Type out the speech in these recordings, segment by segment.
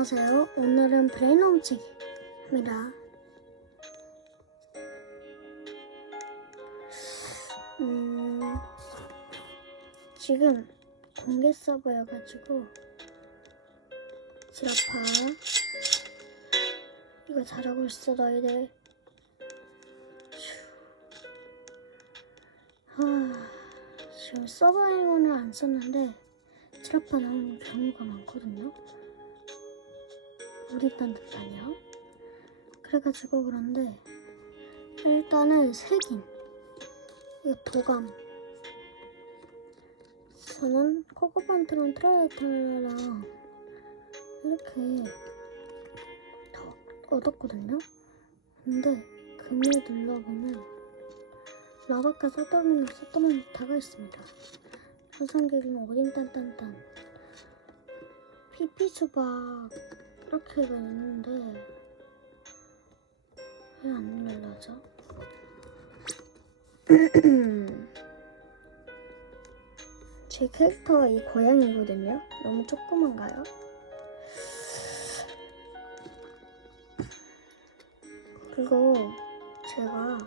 안녕하세요. 오늘은 브레인 홈치기입니다. 음, 지금 공개 서버여가지고 지라파 이거 잘하고 있어 너희들. 아, 지금 서버 이거는 안 썼는데 지라파 나오는 경우가 많거든요. 우리 딴 듯하냐? 그래가지고 그런데 일단은 색인 이거 도감. 저는 코코반트랑 트라이탈랑 이렇게 더 얻었거든요. 근데 금을 눌러보면 라바카 서더맨 서더맨 다가 있습니다. 현상계는 어린 딴딴딴. 피피수박 이렇게가 있는데 왜안 눌러져? 제 캐릭터가 이 고양이거든요. 너무 조그만가요? 그리고 제가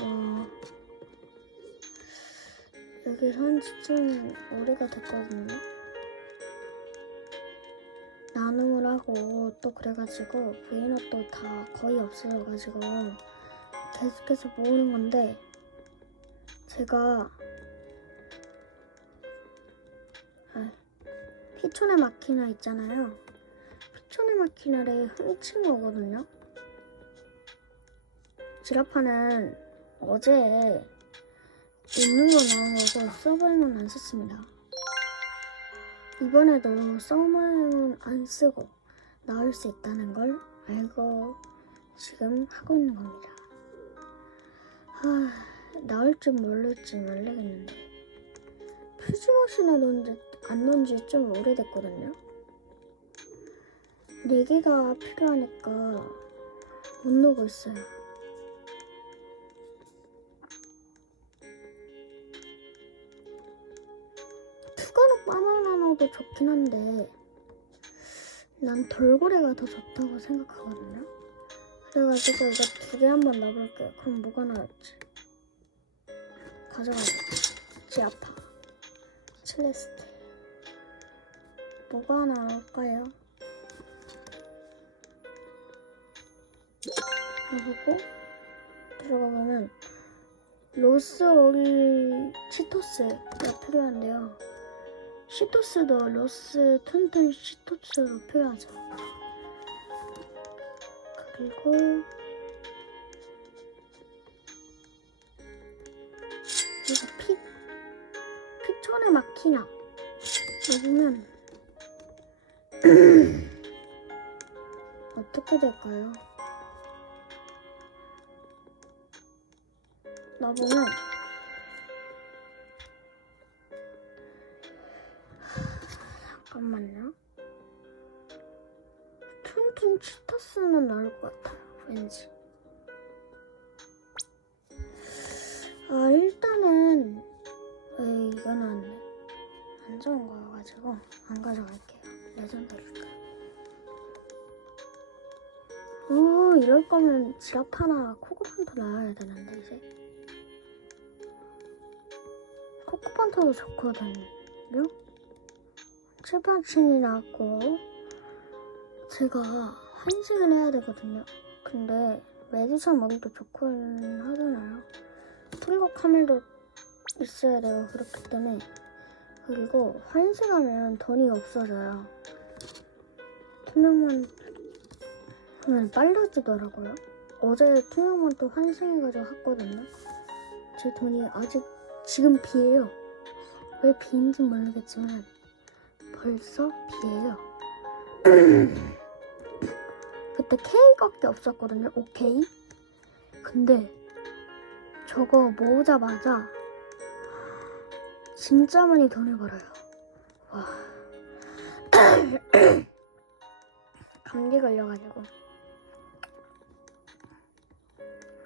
어 여기 산지 좀 오래가 됐거든요. 나눔을 하고 또 그래가지고 브이넛도 다 거의 없어져가지고 계속해서 모으는 건데 제가 아, 피촌의 마키나 있잖아요. 피촌의 마키나를 훔친 거거든요. 지라파는 어제 있는 거 나온 거고 서버에는 안 썼습니다 이번에도 서머행은 안 쓰고 나올 수 있다는 걸 알고 지금 하고 있는 겁니다. 아, 나올 줄 모를지 모르겠는데 퓨즈머신에 넣은 지, 안 넣은 지 좀 오래됐거든요. 4개가 필요하니까 못 넣고 있어요. 넣어도 좋긴 한데 난 돌고래가 더 좋다고 생각하거든요. 그래가지고 이거 두 개 한번 넣어볼게요. 그럼 뭐가 나올지 가져가자. 지아파, 첼레스테 뭐가 나올까요? 해보고 들어가 보면 로스 오일 치토스가 필요한데요. 시토스도 로스 튼튼 시토스로 필요하죠. 그리고 이거 피 피촌의 마키나 여기면 어떻게 될까요? 나보면 잠깐만요. 퉁퉁 치타스는 나올 것 같아요. 왠지. 아 일단은 에 이거 나왔네. 안 좋은 거여가지고 안 가져갈게요. 레전드니까. 어 이럴 거면 지라파나 코코판터 나와야 되는데 이제. 코코판터도 좋거든요. 칠판친이 나왔고 제가 환생을 해야 되거든요. 근데 메디션 머리도 좋고 하잖아요. 트리거 카멜도 있어야 되고 그렇기 때문에 그리고 환생하면 돈이 없어져요. 투명만 하면 빨라지더라고요. 어제 투명만 또 환생해가지고 했거든요. 제 돈이 아직 지금 비에요. 왜 비인지 모르겠지만 벌써 비에요. 그때 K밖에 없었거든요. 오케이. 근데 저거 모으자마자 진짜 많이 돈을 벌어요. 와. 감기 걸려가지고.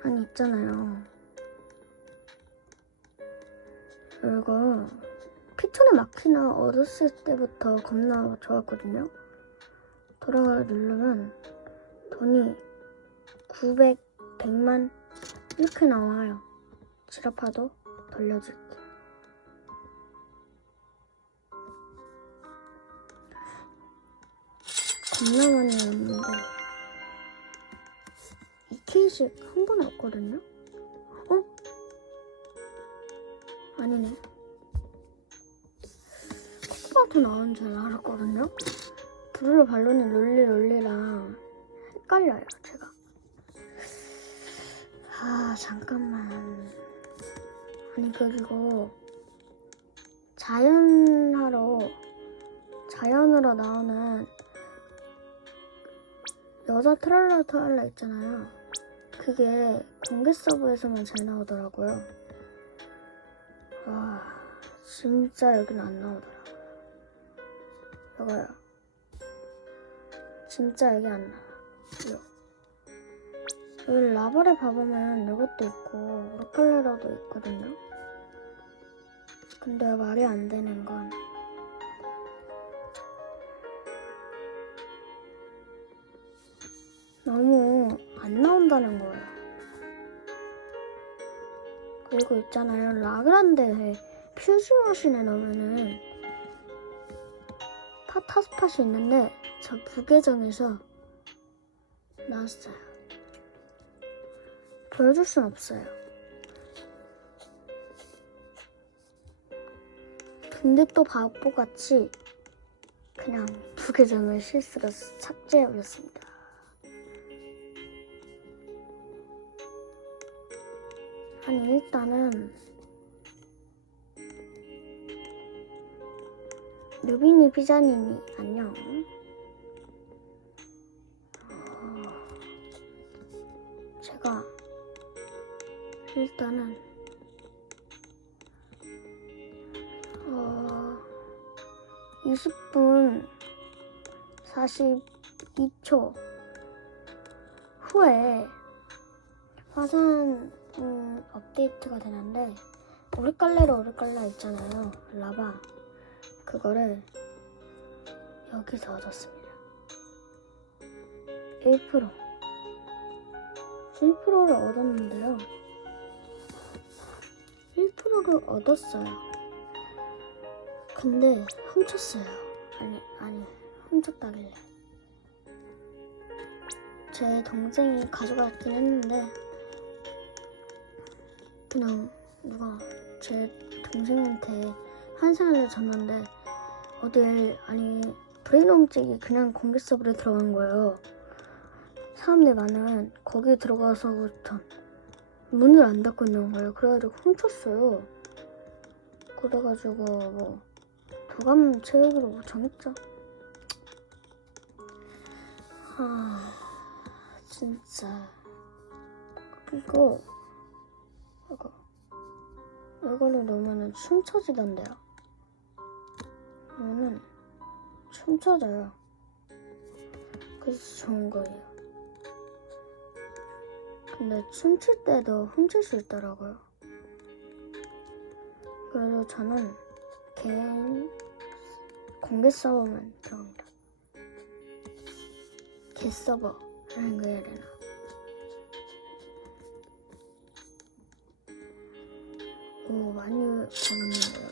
아니 있잖아요. 이거 하천에 마키나 얻었을 때부터 겁나 좋았거든요. 돌아가 누르면 돈이 900, 100만 이렇게 나와요. 지라파도 돌려줄게. 겁나 많이 왔는데 이 케이스 한 번에 없거든요? 어? 아니네. 더 나온 줄 알았거든요? 브룰로 발론이 롤리 롤리랑 헷갈려요, 제가. 아, 잠깐만. 아니, 그리고 자연하로, 자연으로 나오는 여자 트랄라 트랄라 있잖아요. 그게 공개 서버에서만 잘 나오더라고요. 와, 진짜 여기는 안 나오더라 이거요. 진짜 여기 안 나와요. 여기 라바레 봐보면 이것도 있고 로컬레라도 있거든요. 근데 말이 안 되는 건 너무 안 나온다는 거예요. 그리고 있잖아요. 라그란데에 퓨즈 머신에 넣으면은 파타 스팟이 있는데 저 부계정에서 나왔어요. 보여줄 순 없어요. 근데 또 바보같이 그냥 부계정을 실수로 삭제해 버렸습니다. 아니 일단은 루비니 피자님이 안녕. 어, 제가 일단은 어 20분 42초 후에 화산 음, 업데이트가 되는데 오르깔레로 오르깔라 있잖아요 라바 그거를 여기서 얻었습니다. 1% 1%를 얻었는데요. 1%를 얻었어요. 근데 훔쳤어요. 아니 아니 훔쳤다길래. 제 동생이 가져갔긴 했는데 그냥 누가 제 동생한테 환상을 줬는데 어딜 아니 브레인 홈찍이 그냥 공개 서버에 들어간 거예요. 사람들 많은 거기 들어가서부터 문을 안 닫고 있는 거예요. 그래가지고 훔쳤어요. 그래가지고 뭐 도감 체육으로 뭐 정했죠. 아 진짜 그리고 이거 이거를 넣으면 춤춰지던데요. 그러면 춤춰져요. 그래서 좋은 거예요. 근데 춤출 때도 훔칠 수 있더라고요. 그래서 저는 개인 공개 서버만 들어갑니다. 개 서버라는 거 해야 되나? 오 많이 벌었는데요.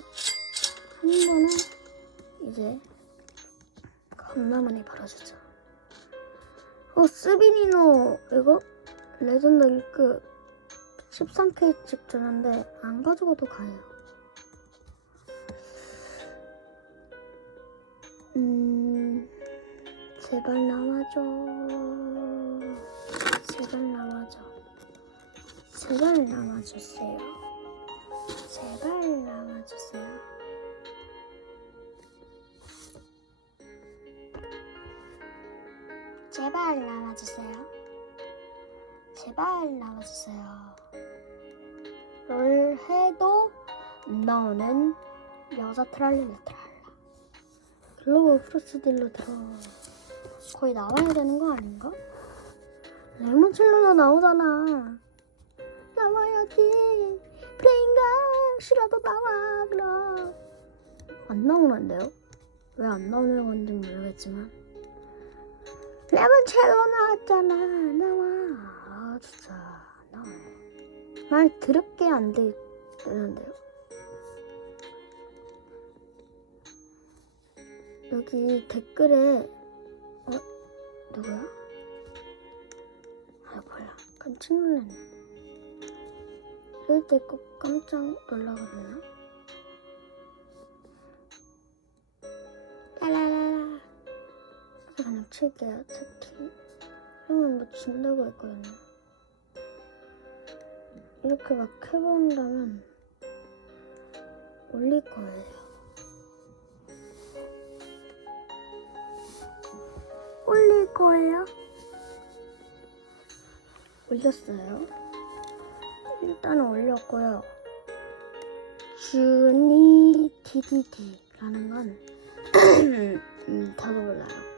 한 번에 이제 많이 벌어주죠. 어 스비니노 이거 레전드 1급 13K 직전인데 안 가져가도 가요. 음 제발 나와줘. 제발 나와줘. 제발 나와주세요. 제발 나와주세요. 제발 나와주세요. 제발 나와주세요. 롤 해도 너는 여자 트랄리라 트랄라. 글로벌 프로스딜로 들어. 거의 나와야 되는 거 아닌가? 레몬첼로도 나오잖아. 나와야지. 프레인가 싫어도 나와 그럼. 안 나오는데요? 왜 안 나오는 건지 모르겠지만 레몬첼로 나왔잖아. 나와. 아 진짜. 나와. 말 드럽게 안 되- 되는데요 여기 댓글에 어? 누구야? 아 몰라. 깜짝 놀랐네. 이럴 때 꼭 깜짝 놀라거든요 칠게요 특히. 그러면 뭐 진다고 했거든요. 이렇게 막 해본다면 올릴 거예요. 올릴 거예요? 올렸어요. 일단은 올렸고요. 주니 DDD라는 건 음, 다도 몰라요.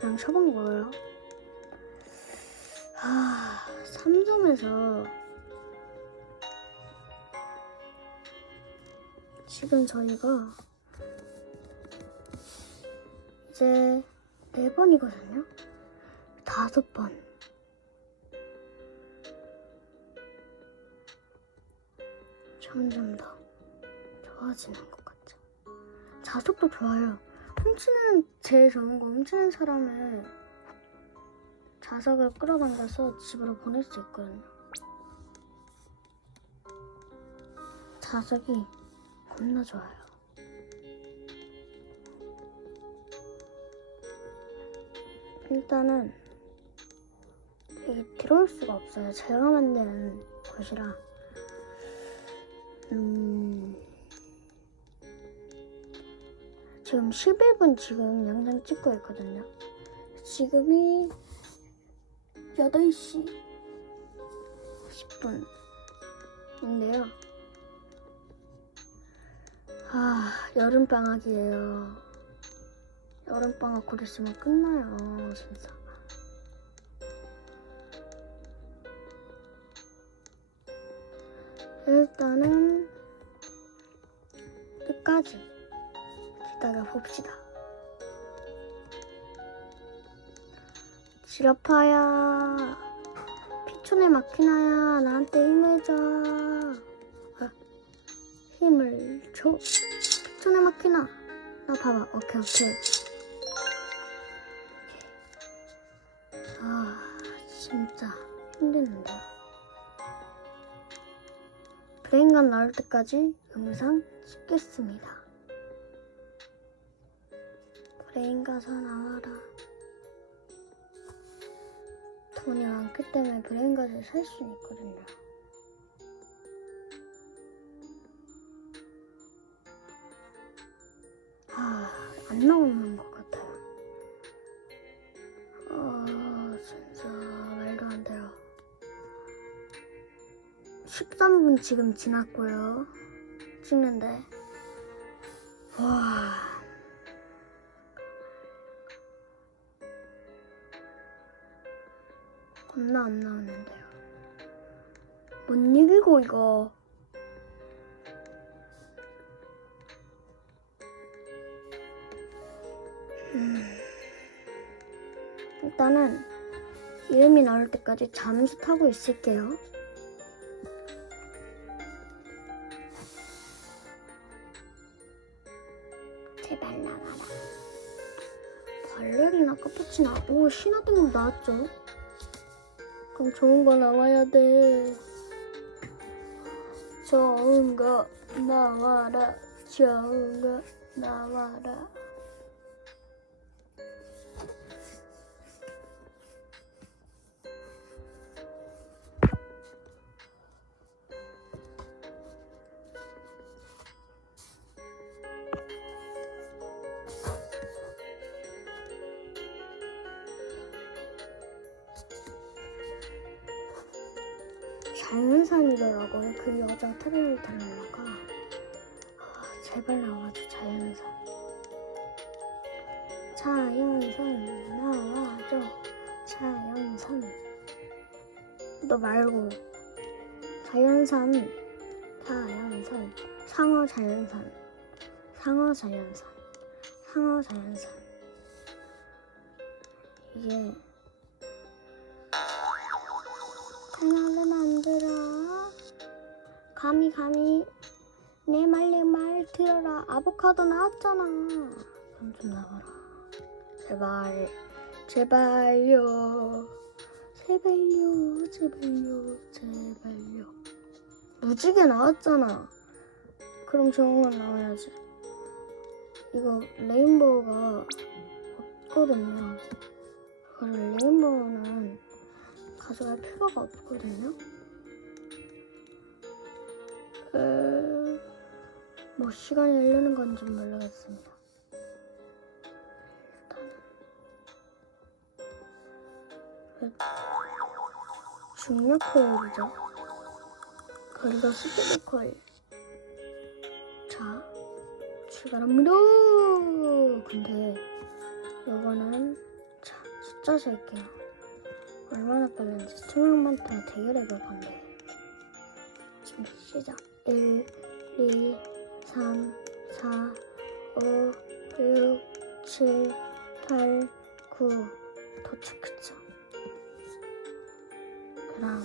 그냥 쳐본 거예요. 아, 3점에서 지금 저희가 이제 네 번이거든요. 다섯 번. 점점 더 좋아지는 것 같죠. 자석도 좋아요. 훔치는 제일 좋은 거 훔치는 사람을 자석을 끌어당겨서 집으로 보낼 수 있거든요. 자석이 겁나 좋아요. 일단은 여기 들어올 수가 없어요. 제가 만든 곳이라. 음. 지금 11분 지금 영상 찍고 있거든요. 지금이 8시 10분인데요. 아, 여름방학이에요. 여름방학 곧 있으면 끝나요, 진짜. 일단은 끝까지 봅시다. 지라파야, 피촌에 막히나야, 나한테 힘을 줘. 아, 힘을 줘. 피촌에 막히나. 나 봐봐. 오케이, 오케이. 아, 진짜 힘드는데. 브레인간 나올 때까지 영상 찍겠습니다. 브레인 가서 나와라. 돈이 많기 때문에 브레인 가서 살 수 있거든요. 아, 안 나오는 것 같아요. 아, 진짜 말도 안 돼요. 13분 지금 지났고요. 찍는데. 와. 겁나 안 나오는데요. 못 이기고 이거. 음. 일단은 이름이 나올 때까지 잠수 타고 있을게요. 제발 나와라. 발레리나 카푸치나. 오, 신화 등급 나왔죠? 그럼 좋은 거 나와야 돼. 좋은 거 나와라. 좋은 거 나와라. 자연산이더라고요. 그 여자 트레일 달라가 아, 제발 나와줘 자연산. 자연산 나와줘 자연산. 너 말고 자연산 자연산 상어 자연산 상어 자연산 상어 자연산 이게 감히 감히. 내 말 내 말 들어라. 아보카도 나왔잖아. 그럼 좀 나와라. 제발 제발요. 제발요 제발요 제발요. 무지개 나왔잖아. 그럼 건 나와야지. 이거 레인보우가 없거든요. 그리고 레인보우는 가져갈 필요가 없거든요. 에... 뭐 시간이 흐르는 건지 모르겠습니다. 일단은 중력 코일이죠? 그리고 스피드 코일. 자 출발합니다. 근데 이거는 자 숫자 셀게요. 얼마나 빠른지 수명만 더 대결해 볼 건데. 지금 시작 1 2 3 4 5 6 7 8 9 도착했죠 그럼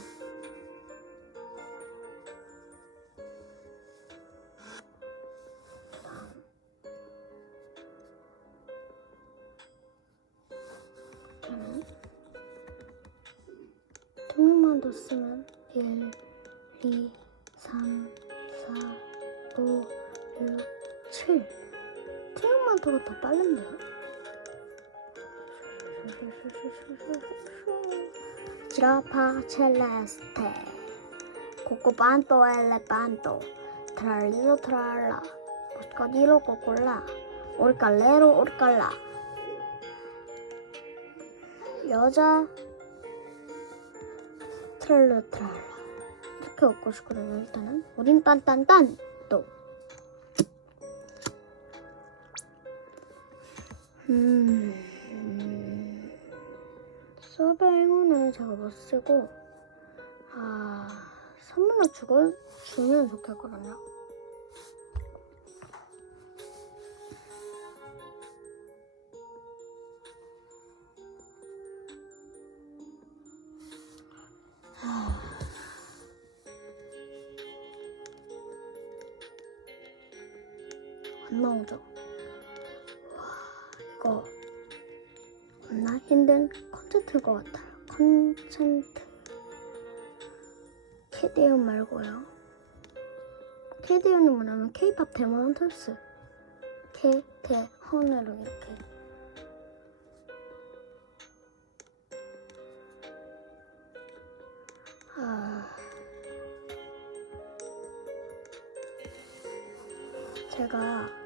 뒀으면 둬가 더 빠른데요? Troppa celeste Cocopanto elefanto Tralilo tralla Moscadilo cocola Orcalero orcala 여자 트랄라 트랄라 이렇게 웃고 싶거든요 일단은 우린 딴딴딴 음, 음, 서버 행운을 제가 못 쓰고 아 선물로 주고 주면 좋겠거든요. 안 나오죠. 힘든 콘텐츠일 것 같아요. 콘텐츠. 캐디언 말고요. 캐디언은 뭐냐면 케이팝 데몬 헌터스. 캐, 대, 헌으로 이렇게. 아. 제가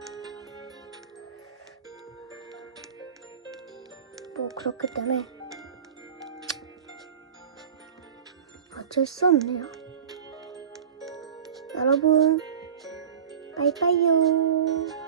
그렇기 때문에 어쩔 수 없네요. 여러분, 빠이빠이요.